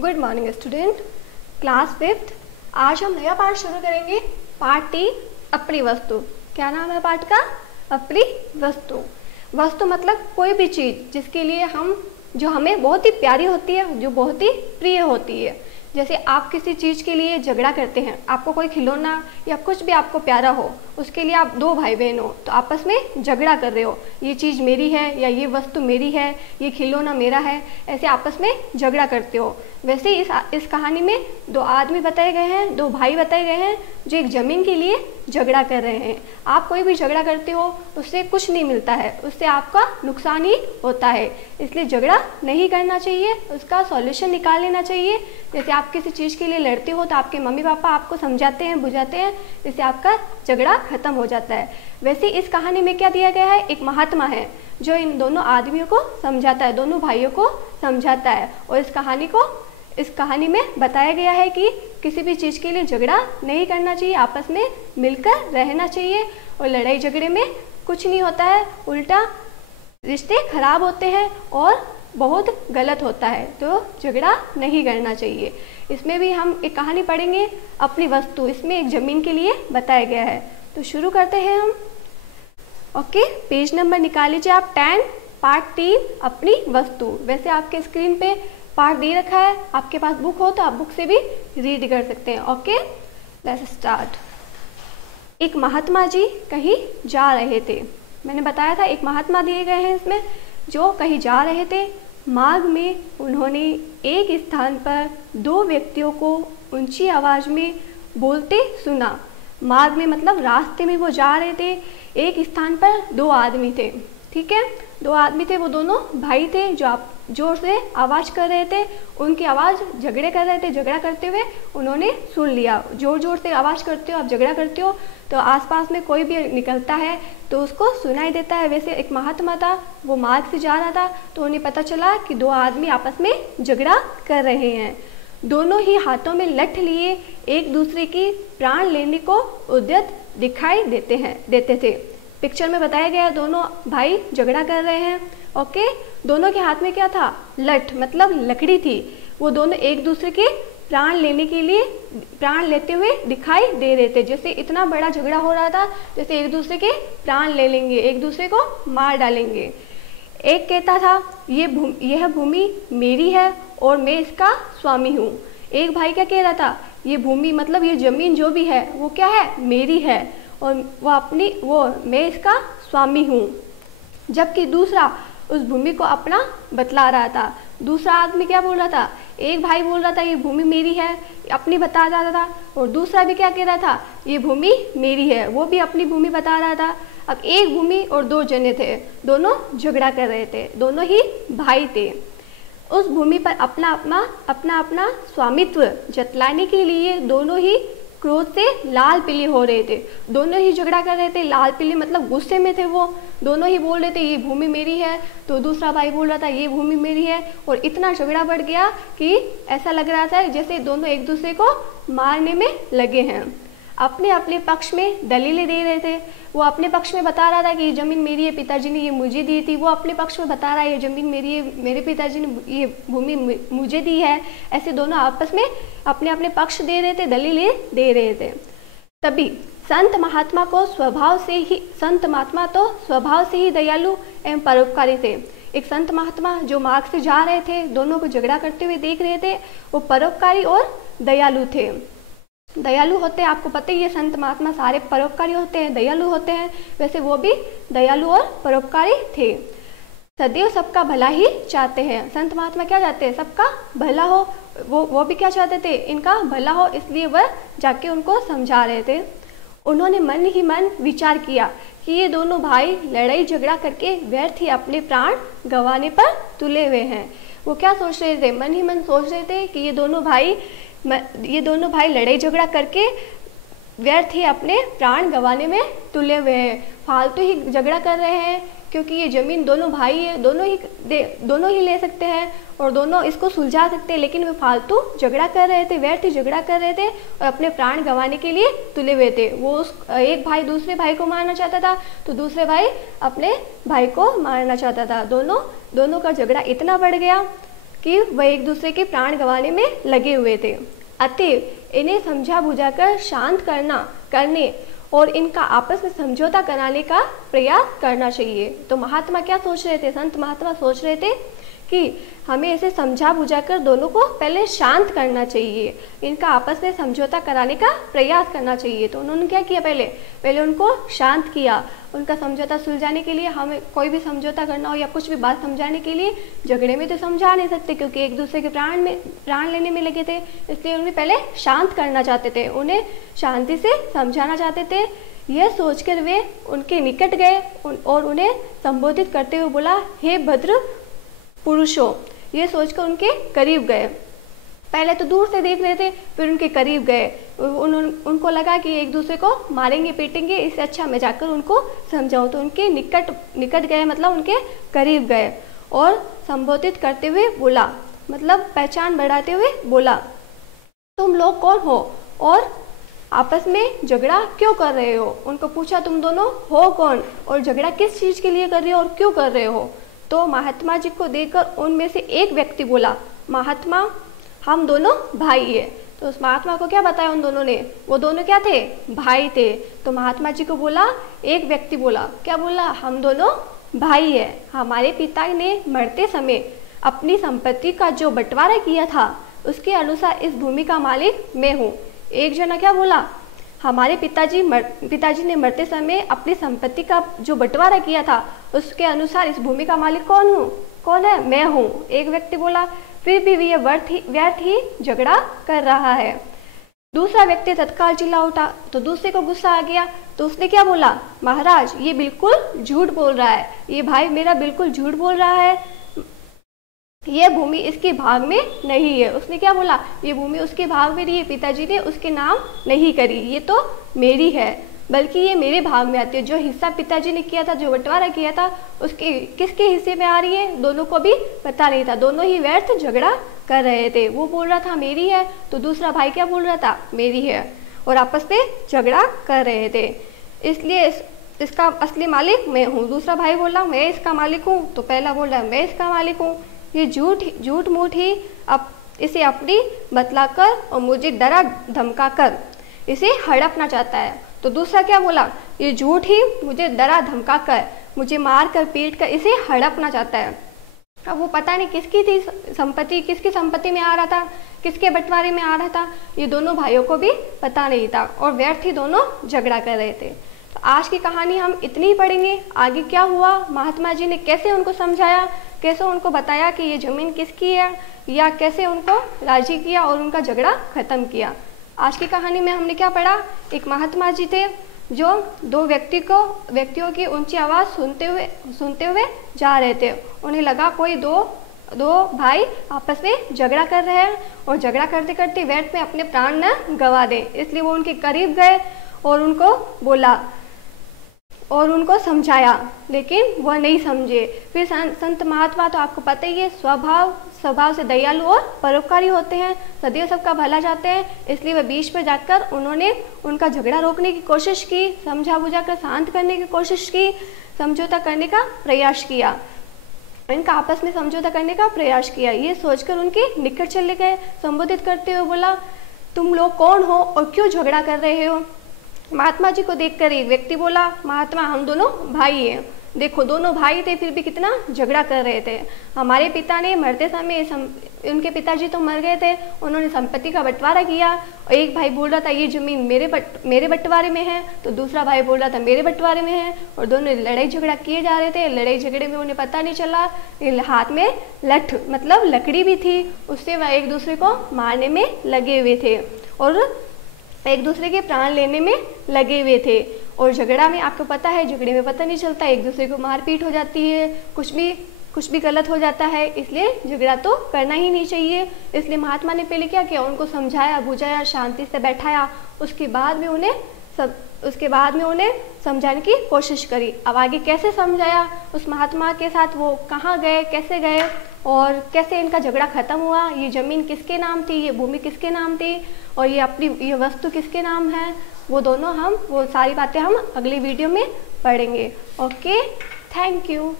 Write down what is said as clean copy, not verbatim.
Good morning student, class fifth. आज हम नया पाठ शुरू करेंगे। पार्ट 3, अपनी वस्तु। क्या नाम है पाठ का? अपनी वस्तु। वस्तु मतलब कोई भी चीज़ जिसके लिए जो हमें बहुत ही प्यारी होती है, जो बहुत ही प्रिय होती है। जैसे आप किसी चीज़ के लिए झगड़ा करते हैं, आपको कोई खिलौना या कुछ भी आपको प्यारा हो, उसके लिए आप दो भाई बहन हो तो आपस में झगड़ा कर रहे हो, ये चीज़ मेरी है या ये वस्तु मेरी है, ये खिलौना मेरा है, ऐसे आपस में झगड़ा करते हो। वैसे इस कहानी में दो आदमी बताए गए हैं, दो भाई बताए गए हैं जो एक ज़मीन के लिए झगड़ा कर रहे हैं। आप कोई भी झगड़ा करते हो उससे कुछ नहीं मिलता है, उससे आपका नुकसान ही होता है। इसलिए झगड़ा नहीं करना चाहिए, उसका सॉल्यूशन निकाल लेना चाहिए। जैसे आप किसी चीज़ के लिए लड़ते हो तो आपके मम्मी पापा आपको समझाते हैं, बुझाते हैं, इससे आपका झगड़ा खत्म हो जाता है। वैसे इस कहानी में क्या दिया गया है, एक महात्मा है जो इन दोनों आदमियों को समझाता है, दोनों भाइयों को समझाता है। और इस कहानी में बताया गया है कि किसी भी चीज़ के लिए झगड़ा नहीं करना चाहिए, आपस में मिलकर रहना चाहिए। और लड़ाई झगड़े में कुछ नहीं होता है, उल्टा रिश्ते खराब होते हैं और बहुत गलत होता है, तो झगड़ा नहीं करना चाहिए। इसमें भी हम एक कहानी पढ़ेंगे, अपनी वस्तु। इसमें एक ज़मीन के लिए बताया गया है, तो शुरू करते हैं हम। ओके, पेज नंबर निकाल लीजिए आप 10, पार्ट 3, अपनी वस्तु। वैसे आपके स्क्रीन पे पार्ट दे रखा है, आपके पास बुक हो तो आप बुक से भी रीड कर सकते हैं। Okay, let's start. एक महात्मा जी कहीं जा रहे थे। मैंने बताया था एक महात्मा दिए गए हैं इसमें, जो कहीं जा रहे थे। मार्ग में उन्होंने एक स्थान पर दो व्यक्तियों को ऊंची आवाज़ में बोलते सुना। मार्ग में मतलब रास्ते में वो जा रहे थे। एक स्थान पर दो आदमी थे, ठीक है, दो आदमी थे, वो दोनों भाई थे जो आप जोर से आवाज़ कर रहे थे। उनकी आवाज़ झगड़े कर रहे थे, झगड़ा करते हुए उन्होंने सुन लिया। जोर जोर से आवाज़ करते हो, आप झगड़ा करते हो तो आसपास में कोई भी निकलता है तो उसको सुनाई देता है। वैसे एक महात्मा था, वो मार्ग से जा रहा था तो उन्हें पता चला कि दो आदमी आपस में झगड़ा कर रहे हैं। दोनों ही हाथों में लठ लिए एक दूसरे की प्राण लेने को उद्यत दिखाई देते थे। पिक्चर में बताया गया दोनों भाई झगड़ा कर रहे हैं। ओके, दोनों के हाथ में क्या था? लठ, मतलब लकड़ी थी। वो दोनों एक दूसरे के प्राण लेने के लिए प्राण लेते हुए दिखाई दे रहे थे। जैसे इतना बड़ा झगड़ा हो रहा था, जैसे एक दूसरे के प्राण ले लेंगे, एक दूसरे को मार डालेंगे। एक कहता था यह भूमि मेरी है और मैं इसका स्वामी हूँ। एक भाई क्या कह रहा था, ये भूमि मतलब ये ज़मीन जो भी है वो क्या है, मेरी है और मैं इसका स्वामी हूँ। जबकि दूसरा उस भूमि को अपना बतला रहा था। दूसरा आदमी क्या बोल रहा था, एक भाई बोल रहा था ये भूमि मेरी है, अपनी बता रहा था, और दूसरा भी क्या कह रहा था, ये भूमि मेरी है, वो भी अपनी भूमि बता रहा था। अब एक भूमि और दो जने थे, दोनों झगड़ा कर रहे थे, दोनों ही भाई थे। उस भूमि पर अपना अपना स्वामित्व जतलाने के लिए दोनों ही क्रोध से लाल पीले हो रहे थे। दोनों ही झगड़ा कर रहे थे, लाल पीले मतलब गुस्से में थे। वो दोनों ही बोल रहे थे ये भूमि मेरी है, तो दूसरा भाई बोल रहा था ये भूमि मेरी है। और इतना झगड़ा बढ़ गया कि ऐसा लग रहा था जैसे दोनों एक दूसरे को मारने में लगे हैं। अपने अपने पक्ष में दलीलें दे रहे थे। वो अपने पक्ष में बता रहा था कि ये ज़मीन मेरी है, पिताजी ने ये मुझे दी थी। वो अपने पक्ष में बता रहा है ये ज़मीन मेरी है, मेरे पिताजी ने ये भूमि मुझे दी है। ऐसे दोनों आपस में अपने अपने पक्ष दे रहे थे, दलीलें दे रहे थे। तभी संत महात्मा तो स्वभाव से ही दयालु एवं परोपकारी थे। एक संत महात्मा जो मार्ग से जा रहे थे, दोनों को झगड़ा करते हुए देख रहे थे, वो परोपकारी और दयालु थे। दयालु होते हैं, आपको पता ही है, संत महात्मा सारे परोपकारी होते हैं, दयालु होते हैं। वैसे वो भी दयालु और परोपकारी थे। सदैव सबका भला ही चाहते हैं। संत महात्मा क्या चाहते हैं, सबका भला हो। वो भी क्या चाहते थे, इनका भला हो, इसलिए वह जाके उनको समझा रहे थे। उन्होंने मन ही मन विचार किया कि ये दोनों भाई लड़ाई झगड़ा करके व्यर्थ ही अपने प्राण गंवाने पर तुले हुए हैं। वो क्या सोच रहे थे, मन ही मन सोच रहे थे कि ये दोनों भाई लड़ाई झगड़ा करके व्यर्थ ही अपने प्राण गंवाने में तुले हुए हैं, फालतू ही झगड़ा कर रहे हैं। क्योंकि ये ज़मीन दोनों भाई है, दोनों ही ले सकते हैं और दोनों इसको सुलझा सकते हैं, लेकिन वे फालतू झगड़ा कर रहे थे, व्यर्थ झगड़ा कर रहे थे और अपने प्राण गंवाने के लिए तुले हुए थे। एक भाई दूसरे भाई को मारना चाहता था, तो दूसरे भाई अपने भाई को मारना चाहता था। दोनों का झगड़ा इतना बढ़ गया कि वह एक दूसरे के प्राण गंवाने में लगे हुए थे। अतएव इन्हें समझा बुझाकर शांत करने और इनका आपस में समझौता कराने का प्रयास करना चाहिए। तो महात्मा क्या सोच रहे थे? संत महात्मा सोच रहे थे कि हमें इसे समझा बुझाकर दोनों को पहले शांत करना चाहिए, इनका आपस में समझौता कराने का प्रयास करना चाहिए। तो उन्होंने क्या किया? पहले उनको शांत किया। उनका समझौता सुलझाने के लिए, हमें कोई भी समझौता करना हो या कुछ भी बात समझाने के लिए झगड़े में तो समझा नहीं सकते, क्योंकि एक दूसरे के प्राण लेने में लगे थे। इसलिए उन्हें पहले शांत करना चाहते थे, उन्हें शांति से समझाना चाहते थे। यह सोचकर वे उनके निकट गए और उन्हें संबोधित करते हुए बोला, हे भद्र पुरुषों। ये सोचकर उनके करीब गए। पहले तो दूर से देख रहे थे, फिर उनके करीब गए। उनको लगा कि एक दूसरे को मारेंगे पीटेंगे, इससे अच्छा मैं जाकर उनको समझाऊं। तो उनके निकट गए, मतलब उनके करीब गए और संबोधित करते हुए बोला, मतलब पहचान बढ़ाते हुए बोला, तुम लोग कौन हो और आपस में झगड़ा क्यों कर रहे हो? उनको पूछा, तुम दोनों हो कौन और झगड़ा किस चीज़ के लिए कर रहे हो और क्यों कर रहे हो? तो महात्मा जी को देखकर उनमें से एक व्यक्ति बोला, महात्मा हम दोनों भाई है। तो उस महात्मा को क्या बताया उन दोनों ने? वो दोनों क्या थे? भाई थे। तो महात्मा जी को बोला, एक व्यक्ति बोला, क्या बोला? हम दोनों भाई है। हमारे पिता ने मरते समय अपनी संपत्ति का जो बंटवारा किया था उसके अनुसार इस भूमि का मालिक मैं हूँ। एक जना क्या बोला? हमारे पिताजी ने मरते समय अपनी संपत्ति का जो बंटवारा किया था उसके अनुसार इस भूमि का मालिक कौन है? मैं हूँ। एक व्यक्ति बोला, फिर भी यह व्यर्थ ही झगड़ा कर रहा है। दूसरा व्यक्ति तत्काल चिल्ला उठा। तो दूसरे को गुस्सा आ गया, तो उसने क्या बोला? महाराज ये बिल्कुल झूठ बोल रहा है, ये भाई मेरा बिल्कुल झूठ बोल रहा है, यह भूमि इसके भाग में नहीं है। उसने क्या बोला? ये भूमि उसके भाग में नहीं है, पिताजी ने उसके नाम नहीं करी, ये तो मेरी है, बल्कि ये मेरे भाग में आती है। जो हिस्सा पिताजी ने किया था, जो बंटवारा किया था, उसके किसके हिस्से में आ रही है दोनों को भी पता नहीं था। दोनों ही व्यर्थ झगड़ा कर रहे थे। वो बोल रहा था मेरी है, तो दूसरा भाई क्या बोल रहा था? मेरी है, और आपस में झगड़ा कर रहे थे। इसलिए इसका असली मालिक मैं हूँ। दूसरा भाई बोला मैं इसका मालिक हूँ, तो पहला बोल रहा है मैं इसका मालिक हूँ। ये झूठ मूठ ही इसे अपनी बतलाकर और मुझे डरा धमका कर इसे हड़पना चाहता है। तो दूसरा क्या बोला? ये झूठ ही मुझे डरा धमका कर, मुझे मार कर पीट कर इसे हड़पना चाहता है। अब वो पता नहीं किसकी थी संपत्ति, किसकी संपत्ति में आ रहा था, किसके बंटवारे में आ रहा था, ये दोनों भाइयों को भी पता नहीं था और व्यर्थ ही दोनों झगड़ा कर रहे थे। तो आज की कहानी हम इतनी ही पढ़ेंगे। आगे क्या हुआ, महात्मा जी ने कैसे उनको समझाया, कैसे उनको बताया कि ये ज़मीन किसकी है, या कैसे उनको राजी किया और उनका झगड़ा ख़त्म किया। आज की कहानी में हमने क्या पढ़ा? एक महात्मा जी थे जो दो व्यक्तियों की ऊंची आवाज़ सुनते हुए जा रहे थे। उन्हें लगा कोई दो भाई आपस में झगड़ा कर रहे हैं और झगड़ा करते करते व्यर्थ में अपने प्राण न गंवा दें। इसलिए वो उनके करीब गए और उनको बोला और उनको समझाया, लेकिन वह नहीं समझे। फिर संत महात्मा तो आपको पता ही है, स्वभाव से दयालु और परोपकारी होते हैं, सदैव सबका भला चाहते हैं। इसलिए वह बीच पर जाकर उन्होंने उनका झगड़ा रोकने की कोशिश की, समझा बुझा कर शांत करने की कोशिश की, समझौता करने का प्रयास किया, इनका आपस में समझौता करने का प्रयास किया। ये सोचकर उनके निकट चले गए। संबोधित करते हुए बोला, तुम लोग कौन हो और क्यों झगड़ा कर रहे हो? महात्मा जी को देखकर एक व्यक्ति बोला, महात्मा हम दोनों भाई हैं। देखो दोनों भाई थे फिर भी कितना झगड़ा कर रहे थे। हमारे पिता ने मरते समय उनके पिताजी तो मर गए थे, उन्होंने संपत्ति का बंटवारा किया और एक भाई बोल रहा था ये ज़मीन मेरे बंटवारे में है, तो दूसरा भाई बोल रहा था मेरे बंटवारे में है, और दोनों लड़ाई झगड़ा किए जा रहे थे। लड़ाई झगड़े में उन्हें पता नहीं चला, हाथ में लठ मतलब लकड़ी भी थी, उससे वह एक दूसरे को मारने में लगे हुए थे और एक दूसरे के प्राण लेने में लगे हुए थे। और झगड़ा में आपको पता है, झगड़े में पता नहीं चलता, एक दूसरे को मारपीट हो जाती है, कुछ भी गलत हो जाता है। इसलिए झगड़ा तो करना ही नहीं चाहिए। इसलिए महात्मा ने पहले क्या किया, उनको समझाया बुझाया, शांति से बैठाया, उसके बाद में उन्हें समझाने की कोशिश करी। अब आगे कैसे समझाया, उस महात्मा के साथ वो कहाँ गए, कैसे गए और कैसे इनका झगड़ा खत्म हुआ, ये ज़मीन किसके नाम थी, ये भूमि किसके नाम थी और ये वस्तु किसके नाम है, वो सारी बातें हम अगली वीडियो में पढ़ेंगे। Okay, thank you.